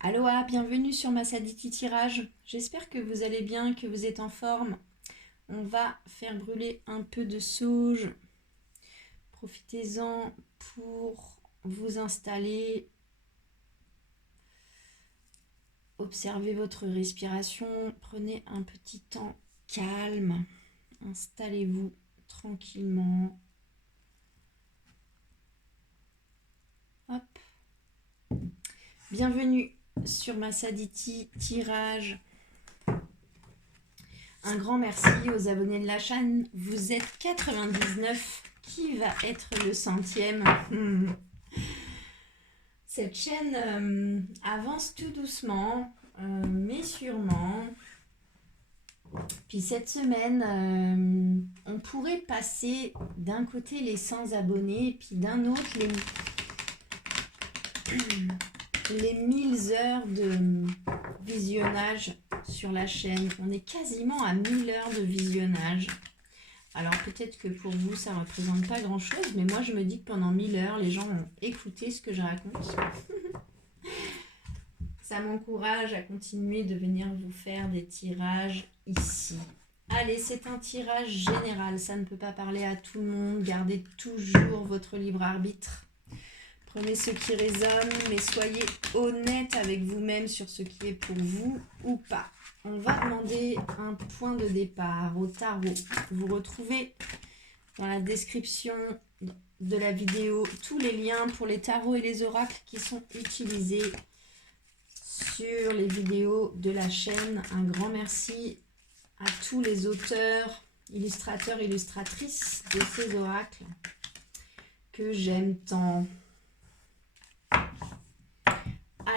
Aloha, bienvenue sur ma Sadiki Tirage. J'espère que vous allez bien, que vous êtes en forme. On va faire brûler un peu de sauge. Profitez-en pour vous installer. Observez votre respiration. Prenez un petit temps calme. Installez-vous tranquillement. Hop. Bienvenue sur ma Sadiki Tirage. Un grand merci aux abonnés de la chaîne. Vous êtes 99. Qui va être le 100e? Cette chaîne avance tout doucement, mais sûrement. Puis cette semaine, on pourrait passer d'un côté les 100 abonnés, puis d'un autre les 1000 heures de visionnage sur la chaîne. On est quasiment à 1000 heures de visionnage. Alors peut-être que pour vous ça ne représente pas grand chose, mais moi je me dis que pendant 1000 heures les gens ont écouté ce que je raconte. Ça m'encourage à continuer de venir vous faire des tirages ici. Allez, c'est un tirage général, ça ne peut pas parler à tout le monde. Gardez toujours votre libre arbitre. Prenez ce qui résonne, mais soyez honnête avec vous-même sur ce qui est pour vous ou pas. On va demander un point de départ au tarot. Vous retrouvez dans la description de la vidéo tous les liens pour les tarots et les oracles qui sont utilisés sur les vidéos de la chaîne. Un grand merci à tous les auteurs, illustrateurs, illustratrices de ces oracles que j'aime tant.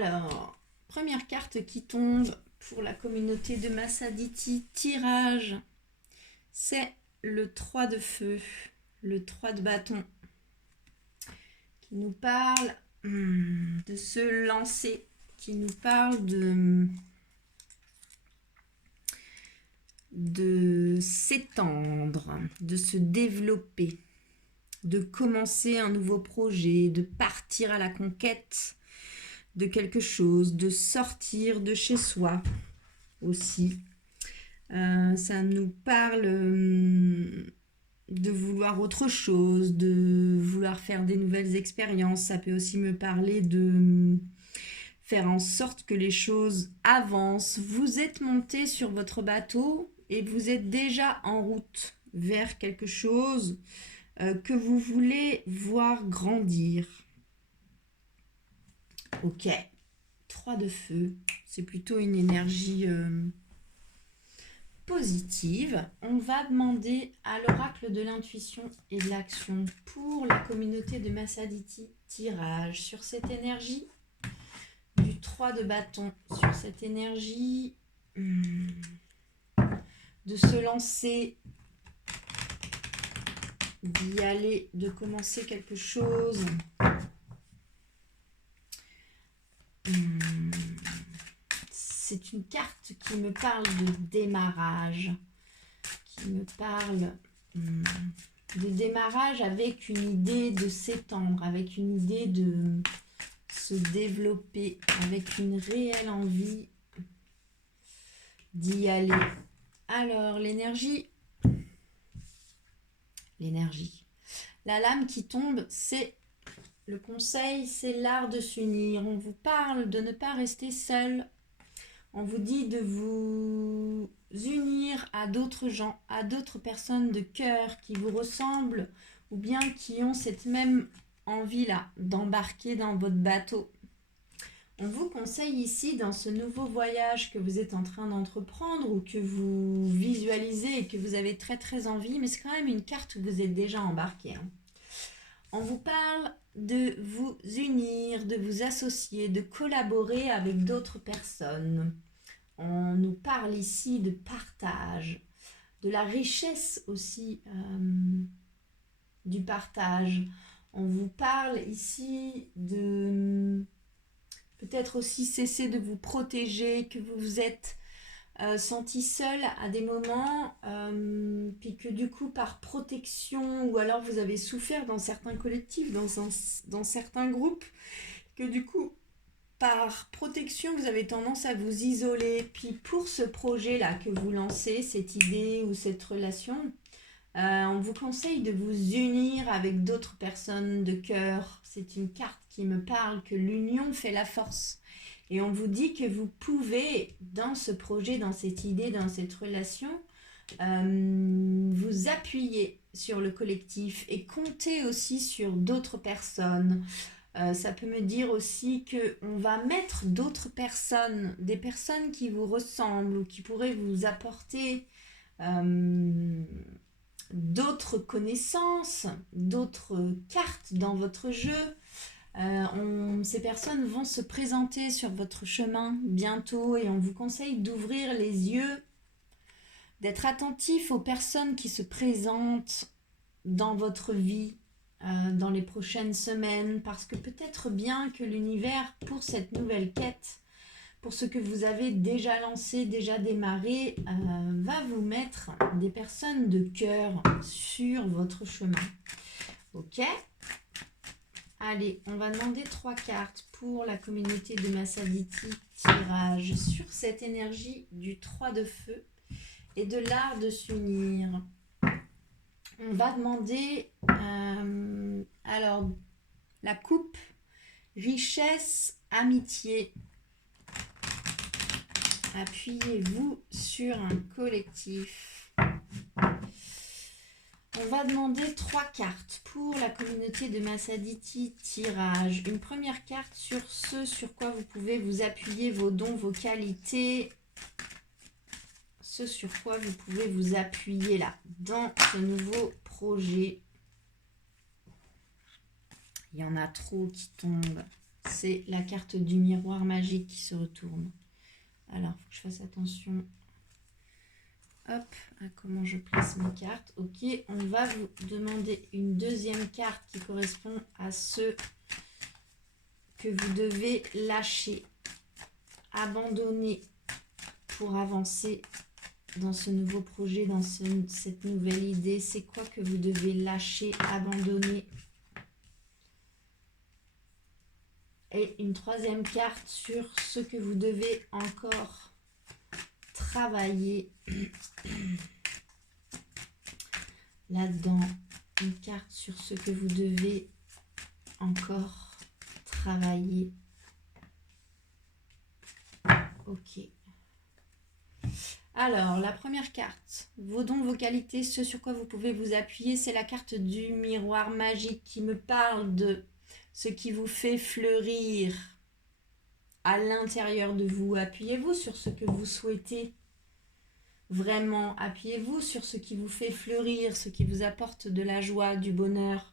Alors, première carte qui tombe pour la communauté de ma Sadiki Tirage, c'est le 3 de feu, le 3 de bâton, qui nous parle de se lancer, qui nous parle de s'étendre, de se développer, de commencer un nouveau projet, de partir à la conquête de quelque chose, de sortir de chez soi aussi. Ça nous parle de vouloir autre chose, de vouloir faire des nouvelles expériences. Ça peut aussi me parler de faire en sorte que les choses avancent. Vous êtes monté sur votre bateau et vous êtes déjà en route vers quelque chose que vous voulez voir grandir. Ok, 3 de feu, c'est plutôt une énergie positive. On va demander à l'oracle de l'intuition et de l'action pour la communauté de ma Sadiki Tirage sur cette énergie du 3 de bâton, sur cette énergie de se lancer, d'y aller, de commencer quelque chose. C'est une carte qui me parle de démarrage, qui me parle de démarrage avec une idée de s'étendre, avec une idée de se développer, avec une réelle envie d'y aller. Alors, l'énergie, la lame qui tombe, c'est le conseil, c'est l'art de s'unir. On vous parle de ne pas rester seul. On vous dit de vous unir à d'autres gens, à d'autres personnes de cœur qui vous ressemblent ou bien qui ont cette même envie-là d'embarquer dans votre bateau. On vous conseille ici, dans ce nouveau voyage que vous êtes en train d'entreprendre ou que vous visualisez et que vous avez très très envie, mais c'est quand même une carte où vous êtes déjà embarqué. On vous parle de vous unir, de vous associer, de collaborer avec d'autres personnes. On nous parle ici de partage, de la richesse aussi du partage. On vous parle ici de peut-être aussi cesser de vous protéger, que vous vous êtes senti seul à des moments, puis que du coup par protection, ou alors vous avez souffert dans certains collectifs, dans certains groupes, que du coup par protection, vous avez tendance à vous isoler. Puis pour ce projet-là que vous lancez, cette idée ou cette relation, on vous conseille de vous unir avec d'autres personnes de cœur. C'est une carte qui me parle que l'union fait la force. Et on vous dit que vous pouvez, dans ce projet, dans cette idée, dans cette relation, vous appuyer sur le collectif et compter aussi sur d'autres personnes. Ça peut me dire aussi qu'on va mettre d'autres personnes, des personnes qui vous ressemblent ou qui pourraient vous apporter d'autres connaissances, d'autres cartes dans votre jeu. Ces personnes vont se présenter sur votre chemin bientôt et on vous conseille d'ouvrir les yeux, d'être attentif aux personnes qui se présentent dans votre vie dans les prochaines semaines, parce que peut-être bien que l'univers, pour cette nouvelle quête, pour ce que vous avez déjà lancé, déjà démarré, va vous mettre des personnes de cœur sur votre chemin. Ok ? Allez, on va demander 3 cartes pour la communauté de Massaditi tirage sur cette énergie du 3 de feu et de l'art de s'unir. On va demander alors la coupe, richesse, amitié. Appuyez-vous sur un collectif. On va demander 3 cartes pour la communauté de Massaditi tirage. Une première carte sur ce sur quoi vous pouvez vous appuyer, vos dons, vos qualités. Ce sur quoi vous pouvez vous appuyer là, dans ce nouveau projet. Il y en a trop qui tombent. C'est la carte du miroir magique qui se retourne. Alors, il faut que je fasse attention. Hop, à comment je place mes cartes. Ok, on va vous demander une deuxième carte qui correspond à ce que vous devez lâcher, abandonner pour avancer dans ce nouveau projet, dans cette nouvelle idée. C'est quoi que vous devez lâcher, abandonner? Et une troisième carte sur ce que vous devez encore travailler là-dedans. Une carte sur ce que vous devez encore travailler. Ok. Alors, la première carte, vos dons, vos qualités, ce sur quoi vous pouvez vous appuyer, c'est la carte du miroir magique qui me parle de ce qui vous fait fleurir à l'intérieur de vous. Appuyez-vous sur ce que vous souhaitez vraiment. Appuyez-vous sur ce qui vous fait fleurir, ce qui vous apporte de la joie, du bonheur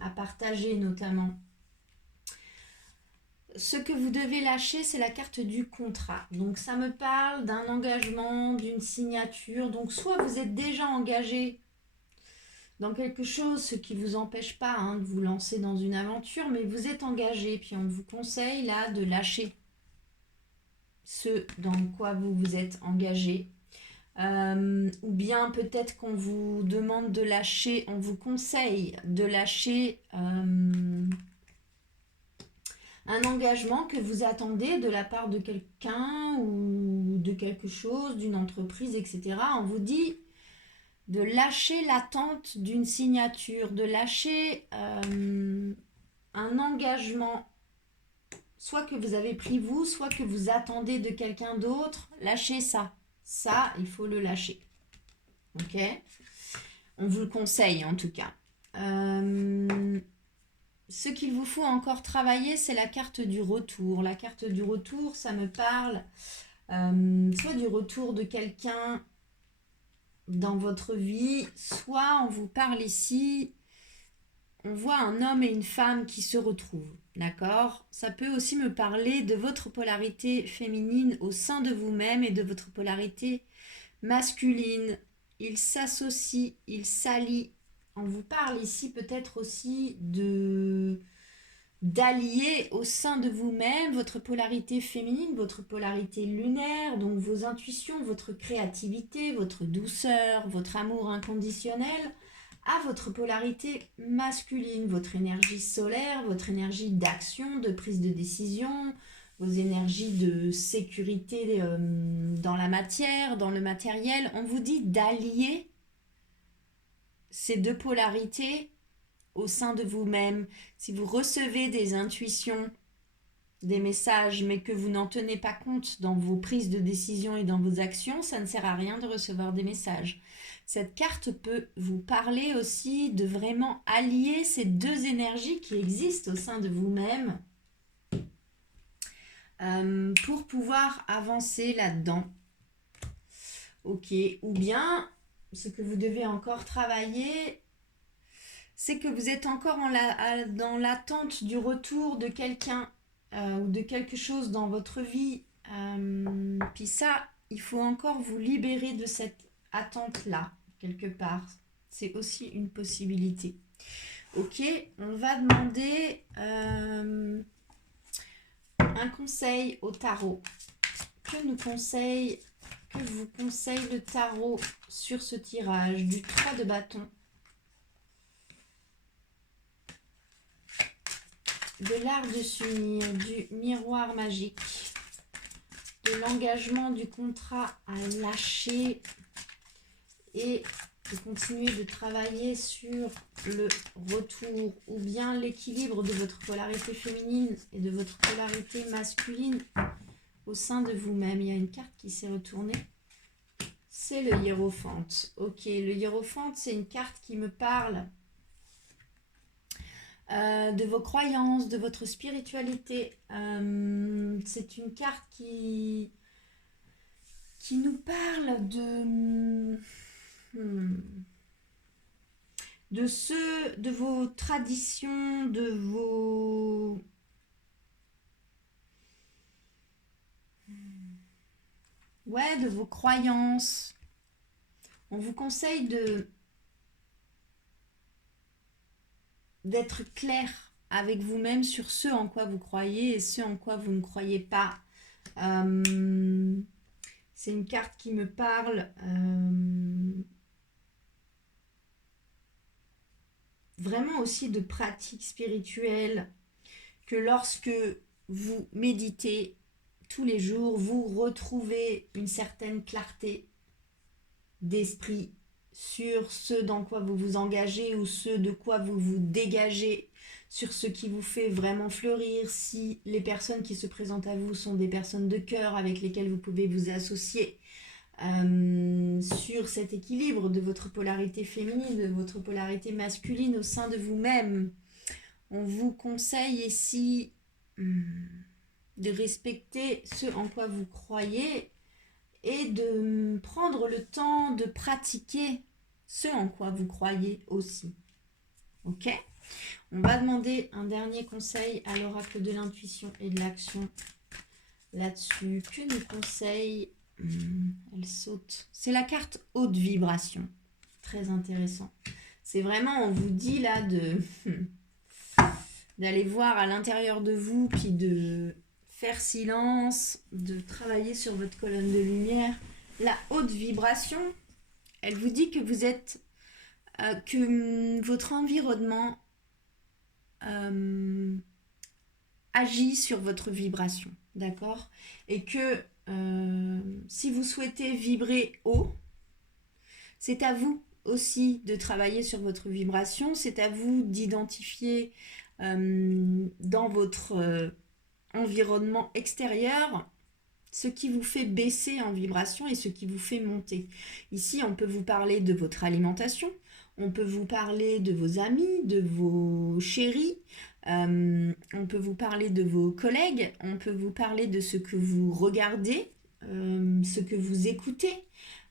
à partager notamment. Ce que vous devez lâcher, c'est la carte du contrat. Donc ça me parle d'un engagement, d'une signature. Donc soit vous êtes déjà engagé dans quelque chose, ce qui ne vous empêche pas de vous lancer dans une aventure, mais vous êtes engagé. Puis on vous conseille là de lâcher ce dans quoi vous vous êtes engagé. Ou bien peut-être qu'on vous demande de lâcher, on vous conseille de lâcher un engagement que vous attendez de la part de quelqu'un ou de quelque chose, d'une entreprise, etc. On vous dit de lâcher l'attente d'une signature, de lâcher un engagement, soit que vous avez pris vous, soit que vous attendez de quelqu'un d'autre. Lâchez ça. Ça, il faut le lâcher. Ok ? On vous le conseille en tout cas. Ce qu'il vous faut encore travailler, c'est la carte du retour. La carte du retour, ça me parle soit du retour de quelqu'un dans votre vie, soit on vous parle ici, on voit un homme et une femme qui se retrouvent, d'accord ? Ça peut aussi me parler de votre polarité féminine au sein de vous-même et de votre polarité masculine. Ils s'associent, ils s'allient. On vous parle ici peut-être aussi d'allier au sein de vous-même votre polarité féminine, votre polarité lunaire, donc vos intuitions, votre créativité, votre douceur, votre amour inconditionnel, à votre polarité masculine, votre énergie solaire, votre énergie d'action, de prise de décision, vos énergies de sécurité dans la matière, dans le matériel. On vous dit d'allier ces deux polarités au sein de vous-même. Si vous recevez des intuitions, des messages, mais que vous n'en tenez pas compte dans vos prises de décision et dans vos actions, ça ne sert à rien de recevoir des messages. Cette carte peut vous parler aussi de vraiment allier ces deux énergies qui existent au sein de vous-même pour pouvoir avancer là-dedans. Ok, ou bien ce que vous devez encore travailler, c'est que vous êtes encore dans l'attente du retour de quelqu'un ou de quelque chose dans votre vie. Puis ça, il faut encore vous libérer de cette attente-là, quelque part. C'est aussi une possibilité. Ok, on va demander un conseil au tarot. Que vous conseille le tarot sur ce tirage du 3 de bâton, de l'art de s'unir, du miroir magique, de l'engagement du contrat à lâcher et de continuer de travailler sur le retour ou bien l'équilibre de votre polarité féminine et de votre polarité masculine au sein de vous-même. Il y a une carte qui s'est retournée. C'est le hiérophante. Ok, le hiérophante, c'est une carte qui me parle de vos croyances, de votre spiritualité. C'est une carte qui nous parle de vos traditions, de vos croyances. On vous conseille d'être clair avec vous-même sur ce en quoi vous croyez et ce en quoi vous ne croyez pas. C'est une carte qui me parle vraiment aussi de pratiques spirituelles, que lorsque vous méditez tous les jours, vous retrouvez une certaine clarté d'esprit sur ce dans quoi vous vous engagez ou ce de quoi vous vous dégagez, sur ce qui vous fait vraiment fleurir. Si les personnes qui se présentent à vous sont des personnes de cœur avec lesquelles vous pouvez vous associer, sur cet équilibre de votre polarité féminine, de votre polarité masculine au sein de vous-même. On vous conseille ici de respecter ce en quoi vous croyez et de prendre le temps de pratiquer ce en quoi vous croyez aussi. Ok ? On va demander un dernier conseil à l'oracle de l'intuition et de l'action là-dessus. Que nous conseille elle saute. C'est la carte haute vibration. Très intéressant. C'est vraiment, on vous dit là d'aller voir à l'intérieur de vous, puis de faire silence, de travailler sur votre colonne de lumière. La haute vibration, elle vous dit que vous êtes, que votre environnement agit sur votre vibration, d'accord ? Et que si vous souhaitez vibrer haut, c'est à vous aussi de travailler sur votre vibration, c'est à vous d'identifier dans votre environnement extérieur ce qui vous fait baisser en vibration et ce qui vous fait monter. Ici, on peut vous parler de votre alimentation, on peut vous parler de vos amis, de vos chéris, on peut vous parler de vos collègues, on peut vous parler de ce que vous regardez, ce que vous écoutez.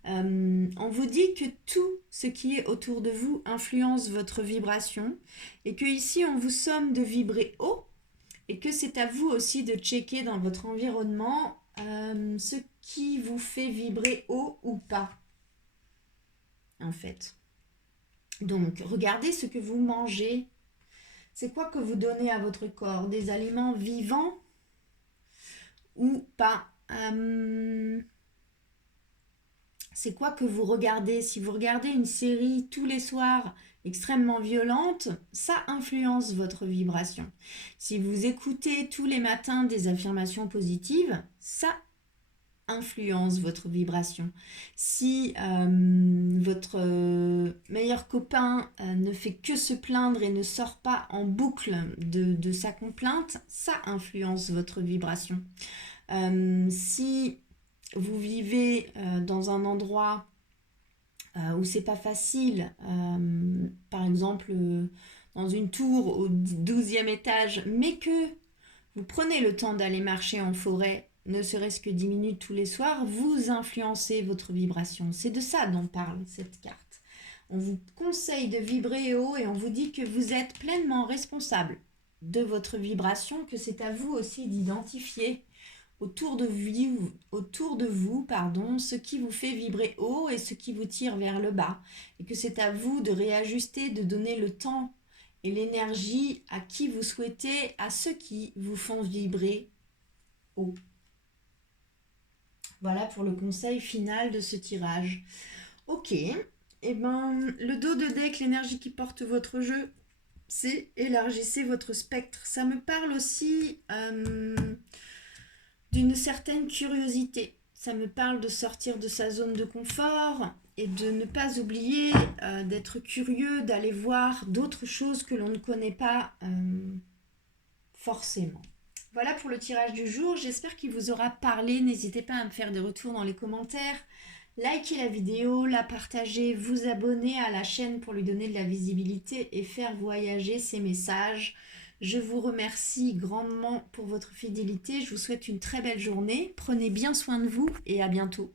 On vous dit que tout ce qui est autour de vous influence votre vibration et que ici on vous somme de vibrer haut et que c'est à vous aussi de checker dans votre environnement ce qui vous fait vibrer haut ou pas, en fait. Donc, regardez ce que vous mangez. C'est quoi que vous donnez à votre corps? Des aliments vivants ou pas? C'est quoi que vous regardez? Si vous regardez une série tous les soirs extrêmement violente, ça influence votre vibration. Si vous écoutez tous les matins des affirmations positives, ça influence votre vibration. Si votre meilleur copain ne fait que se plaindre et ne sort pas en boucle de sa complainte, ça influence votre vibration. Si vous vivez dans un endroit où c'est pas facile, par exemple dans une tour au 12e étage, mais que vous prenez le temps d'aller marcher en forêt, ne serait-ce que 10 minutes tous les soirs, vous influencez votre vibration. C'est de ça dont parle cette carte. On vous conseille de vibrer haut et on vous dit que vous êtes pleinement responsable de votre vibration, que c'est à vous aussi d'identifier autour de vous, ce qui vous fait vibrer haut et ce qui vous tire vers le bas. Et que c'est à vous de réajuster, de donner le temps et l'énergie à qui vous souhaitez, à ceux qui vous font vibrer haut. Voilà pour le conseil final de ce tirage. Ok, et le dos de deck, l'énergie qui porte votre jeu, c'est élargissez votre spectre. Ça me parle aussi d'une certaine curiosité. Ça me parle de sortir de sa zone de confort et de ne pas oublier d'être curieux, d'aller voir d'autres choses que l'on ne connaît pas forcément. Voilà pour le tirage du jour, j'espère qu'il vous aura parlé. N'hésitez pas à me faire des retours dans les commentaires. Likez la vidéo, la partager, vous abonner à la chaîne pour lui donner de la visibilité et faire voyager ces messages. Je vous remercie grandement pour votre fidélité. Je vous souhaite une très belle journée. Prenez bien soin de vous et à bientôt.